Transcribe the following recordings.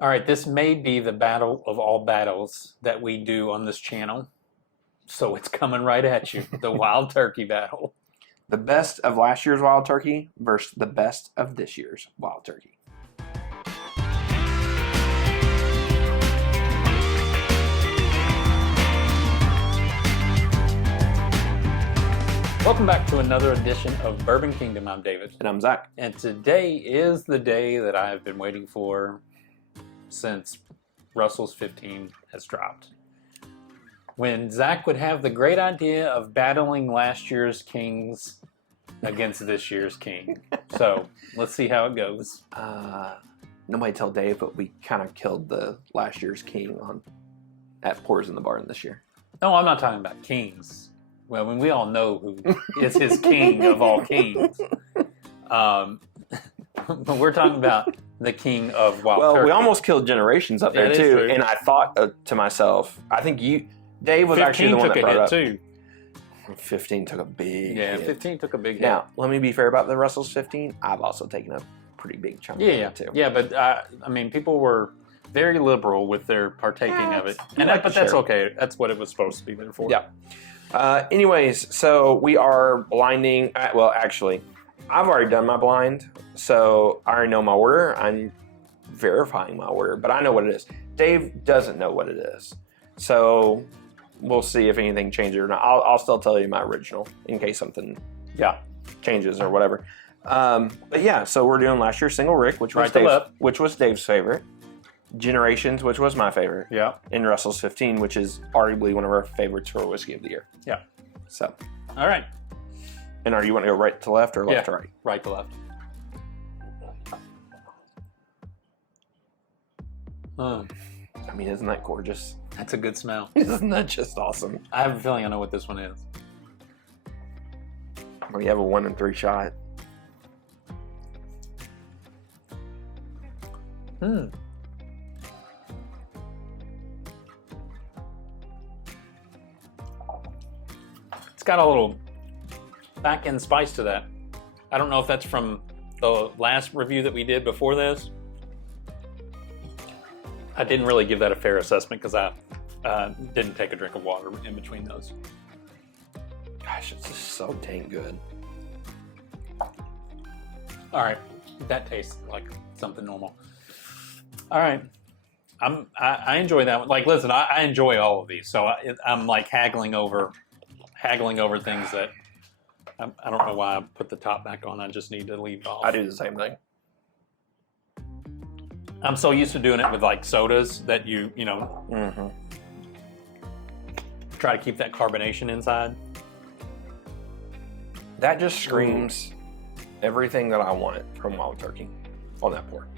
All right, this may be the battle of all battles that we do on this channel. So it's coming right at you, the wild turkey battle. The best of last year's wild turkey versus the best of this year's wild turkey. Welcome back to another edition of Bourbon Kingdom. I'm David. And I'm Zach. And today is the day that I've been waiting for since Russell's 15 has dropped. When Zach would have the great idea of battling last year's kings against this year's king. So let's see how it goes. Nobody tell Dave, but we kind of killed the last year's king at Pours in the Barn this year. No, I'm not talking about kings. Well, I mean, we all know who is his king of all kings. But we're talking about the king of wild turkey. Well, we almost killed Generations up there too. True. And I thought to myself, I think Dave was actually the one that brought it up. 15 took a hit too. 15 took a big hit. 15 took a big hit. Now, let me be fair about the Russell's 15. I've also taken a pretty big chunk of it too. Yeah, but I mean, people were very liberal with their partaking of it. And but that's okay. That's what it was supposed to be there for. Yeah. Anyways, so we are blinding. Well, actually, I've already done my blind, so I already know my order. I'm verifying my order, but I know what it is. Dave doesn't know what it is, so we'll see if anything changes or not. I'll still tell you my original in case something changes or whatever. But yeah, so we're doing last year's Single Rick, which was Dave's favorite. Generations, which was my favorite. Yeah. And Russell's 15, which is arguably one of our favorites for whiskey of the year. Yeah. So. All right. And you want to go right to left or left to right? Right to left. I mean, isn't that gorgeous? That's a good smell. Isn't that just awesome? I have a feeling I know what this one is. We have a 1 in 3 shot. It's got a little back end spice to that. I don't know if that's from the last review that we did before this. I didn't really give that a fair assessment because I didn't take a drink of water in between those. Gosh, it's just so dang good. All right, that tastes like something normal. All right, I enjoy that one. Like, listen, I enjoy all of these, so I'm like haggling over things that I don't know why I put the top back on. I just need to leave it off. I do the same thing. I'm so used to doing it with like sodas that you know, try to keep that carbonation inside. That just screams everything that I want from wild turkey on that pour.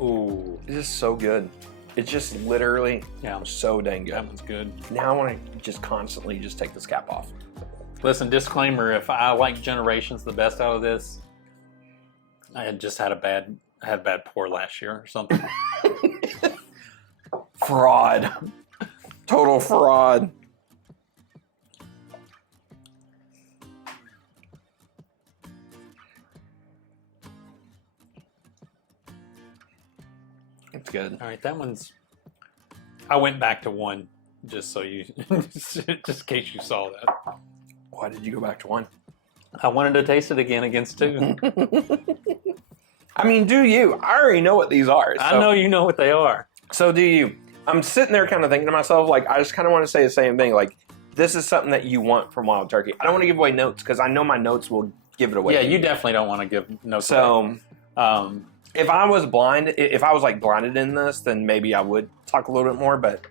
Ooh, it's just so good. It's just literally so dang good. That one's good. Now I want to just constantly just take this cap off. Listen, disclaimer, if I like Generations the best out of this, I had just had a bad pour last year or something. Fraud. Total fraud. It's good. All right, that one's... I went back to 1 just so you... just in case you saw that. Why did you go back to 1? I wanted to taste it again against 2. I mean, do you? I already know what these are. So. I know you know what they are. So do you. I'm sitting there kind of thinking to myself, like, I just kind of want to say the same thing. Like, this is something that you want from wild turkey. I don't want to give away notes because I know my notes will give it away. Yeah, you definitely don't want to give notes away. So, if I was like blinded in this, then maybe I would talk a little bit more, but.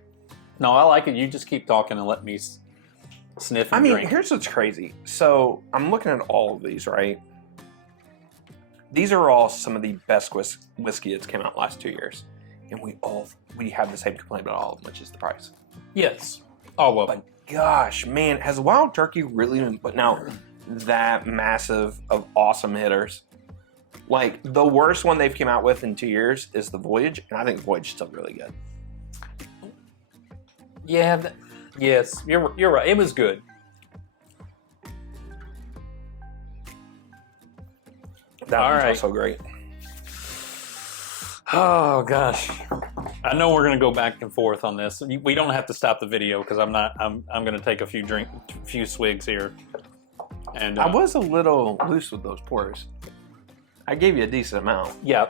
No, I like it. You just keep talking and let me sniff and drink. Here's what's crazy. So, I'm looking at all of these, right? These are all some of the best whiskey that's came out last 2 years. And we have the same complaint about all of them, which is the price. Yes. All of them. But gosh, man, has wild turkey really been putting out that massive of awesome hitters? Like, the worst one they've came out with in 2 years is the Voyage, and I think the Voyage is still really good. Yeah, yes, you're right. It was good. That one's also great. Oh gosh, I know we're gonna go back and forth on this. We don't have to stop the video because I'm gonna take a few swigs here. And I was a little loose with those pours. I gave you a decent amount. Yeah,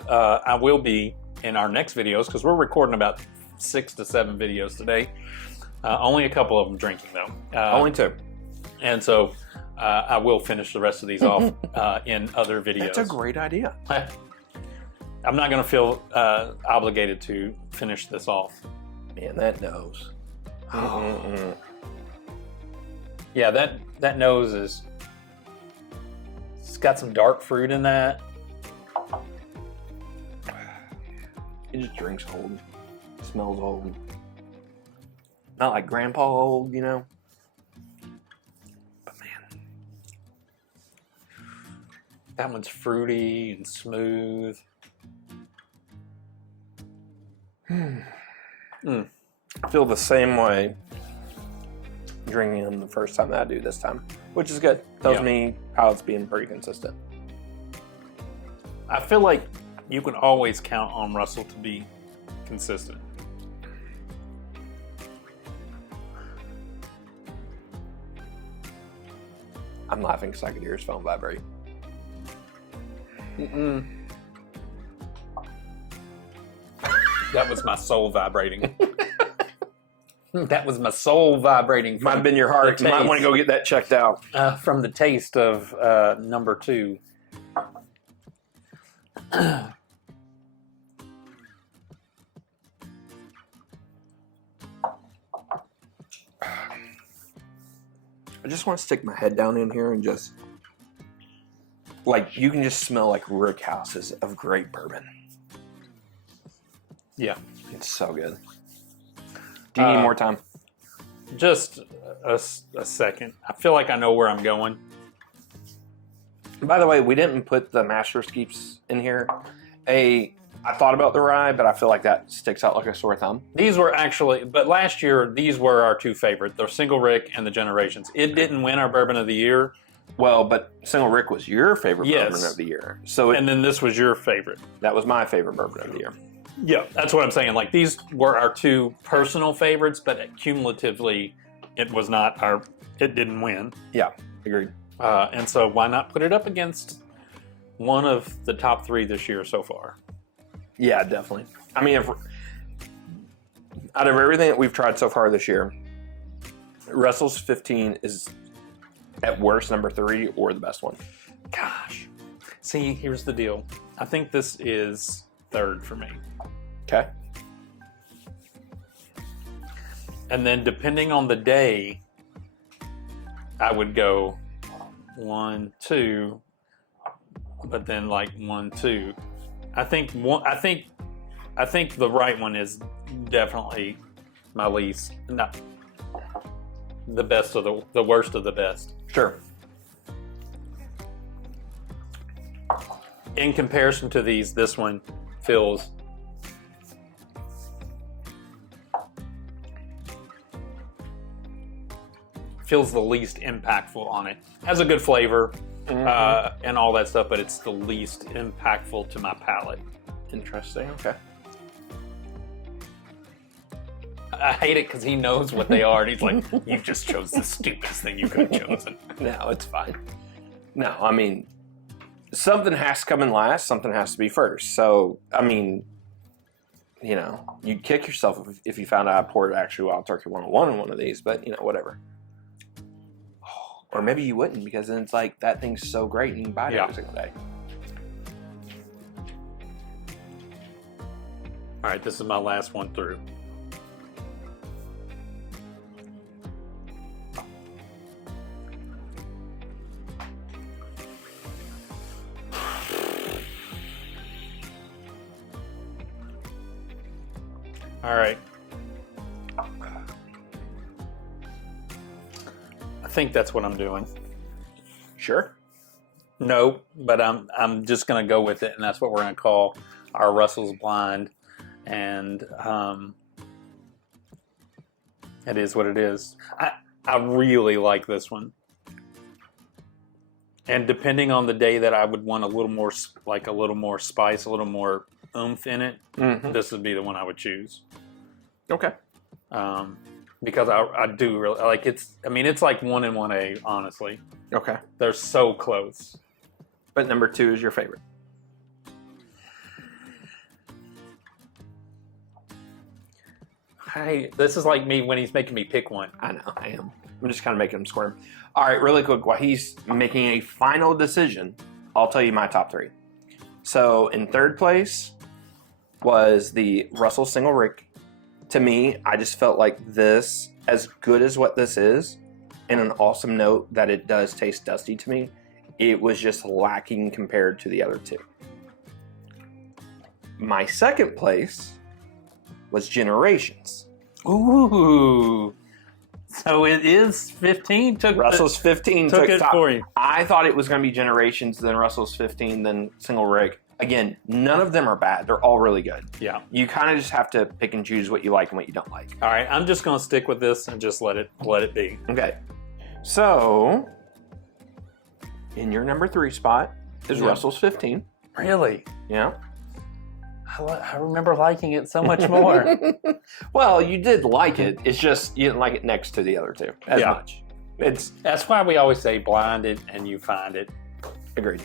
I will be in our next videos because we're recording about 6 to 7 videos today. Only a couple of them drinking though. Only 2. And so I will finish the rest of these off in other videos. That's a great idea. I'm not going to feel obligated to finish this off. Man, that nose. Yeah, that nose is. It's got some dark fruit in that. It just drinks old. It smells old. Not like grandpa old, you know? But man. That one's fruity and smooth. I feel the same way drinking them the first time that I do this time, which is good. Tells me palate's being pretty consistent. I feel like you can always count on Russell to be consistent. I'm laughing because I could hear his phone vibrate. That was my soul vibrating. That was my soul vibrating. Might have been your heart. You might want to go get that checked out. From the taste of number 2. I just want to stick my head down in here and just, like, you can just smell like rick houses of great bourbon. Yeah. It's so good. Do you need more time? Just a second. I feel like I know where I'm going. By the way, we didn't put the Master's Keeps in here. I thought about the rye, but I feel like that sticks out like a sore thumb. These were actually, but last year, these were our 2 favorite. The Single Rick and the Generations. It didn't win our Bourbon of the Year. Well, but Single Rick was your favorite bourbon of the year. So and then this was your favorite. That was my favorite bourbon of the year. Yeah, that's what I'm saying. Like, these were our 2 personal favorites, but cumulatively, it was not our, it didn't win. Yeah, agreed. And so why not put it up against one of the top 3 this year so far? Yeah, definitely. I mean, out of everything that we've tried so far this year, Russell's 15 is at worst number 3 or the best one. Gosh. See, here's the deal. I think this is 3rd for me. Okay. And then depending on the day, I would go 1, 2, but then like 1, 2. I think the right one is definitely my least. Not the best of the worst of the best. Sure. In comparison to these, this one feels the least impactful on it. Has a good flavor and all that stuff, but it's the least impactful to my palate. Interesting. Okay. I hate it because he knows what they are, and he's like, "You just chose the stupidest thing you could have chosen." No, it's fine. No, I mean, something has to come in last. Something has to be first. So, I mean, you know, you'd kick yourself if you found out I poured actually Wild Turkey 101 in one of these, but, you know, whatever. Or maybe you wouldn't, because then it's like, that thing's so great and you can buy it every single day. All right, this is my last one through. All right. I think that's what I'm doing. Sure. No, but I'm just gonna go with it, and that's what we're gonna call our Russell's Blind, and it is what it is. I really like this one, and depending on the day that I would want a little more, like a little more spice, a little more oomph in it, Mm-hmm. this would be the one I would choose. Okay. Because I do really like it's. I mean, it's like 1 and 1A. Honestly, Okay. they're so close. But number 2 is your favorite. Hey, this is like me when he's making me pick one. I know, I am. I'm just kind of making him squirm. All right, really quick, while he's making a final decision, I'll tell you my top 3. So in third place was the Russell Single Rick. To me, I just felt like this, as good as what this is, and an awesome note that it does taste dusty to me, it was just lacking compared to the other 2. My second place was Generations. Ooh. So it is 15. Russell's 15 took took it top. for you. I thought it was going to be Generations, then Russell's 15, then Single Rick. Again, none of them are bad. They're all really good. Yeah. You kind of just have to pick and choose what you like and what you don't like. All right. I'm just gonna stick with this and just let it be. Okay. So, in your number 3 spot is Yeah. Russell's 15. Really? Yeah. I remember liking it so much more. Well, you did like it. It's just you didn't like it next to the other 2 as Yeah. much. It's That's why we always say blind it and you find it. agreed.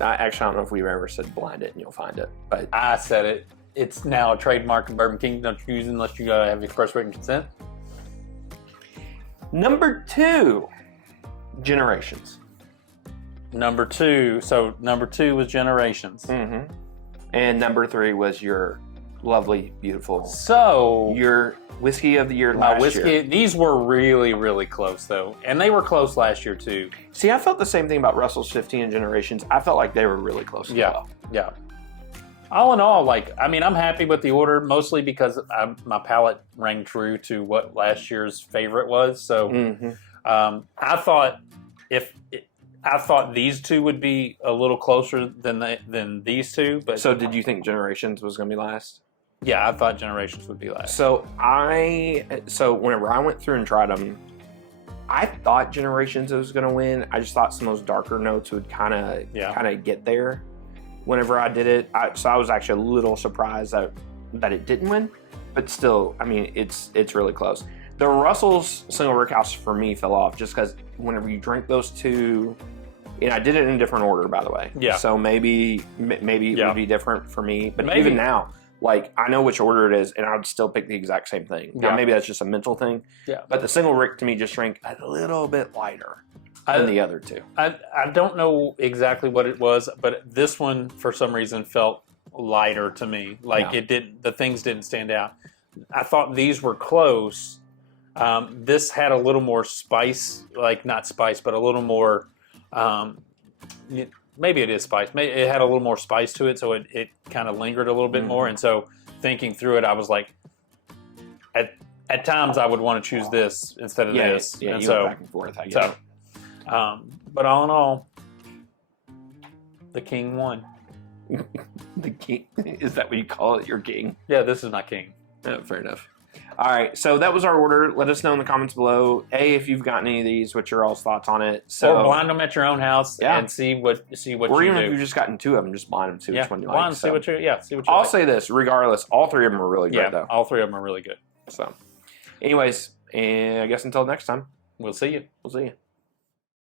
I don't know if we've ever said blind it and you'll find it, but I said it. It's now a trademark of Bourbon King. Don't use it unless you have express written consent. number 2, Generations. Number 2. So number 2 was Generations. Mm-hmm. And number 3 was your lovely, beautiful, So your whiskey of the year my last whiskey. year. These were really, really close though, and they were close last year too. See, I felt the same thing about Russell's 15 and Generations. I felt like they were really close as Yeah. well. Yeah. All in all, I'm happy with the order, mostly because my palate rang true to what last year's favorite was. So Mm-hmm. I thought these 2 would be a little closer than these 2, but So did you think Generations was going to be last? yeah, I thought Generations would be last. So whenever I went through and tried them, I thought Generations was going to win. I just thought some of those darker notes would kind of get there. Whenever I did it, so I was actually a little surprised that it didn't win, but still, I mean, it's really close. The Russell's Single Rick House for me fell off just because whenever you drink those 2, and I did it in a different order, by the way. Yeah. So maybe it would be different for me, but Maybe. even now, like I know which order it is, and I would still pick the exact same thing. Now, Yeah. maybe that's just a mental thing. Yeah. But the Single Rick to me just drank a little bit lighter than the other 2. I don't know exactly what it was, but this one for some reason felt lighter to me. Like the things didn't stand out. I thought these were close. This had a little more spice, like not spice, but a little more. Maybe it is spice. Maybe it had a little more spice to it, so it kind of lingered a little bit more. And so thinking through it, I was like, at times I would want to choose this instead of this. Yeah, and you so, went back and forth. I get it. but all in all, the king won. The king, is that what you call it? Your king? Yeah, this is my king. Oh, fair enough. All right, so that was our order. Let us know in the comments below, if you've gotten any of these, what your all's thoughts on it. So, Or blind them at your own house and see what or you even do. if you've just gotten 2 of them, just blind them, see which one you blind, like. see what you see what you I'll like. say this, regardless, all 3 of them are really good, though. all 3 of them are really good. So, anyways, and I guess until next time, We'll see you. we'll see you.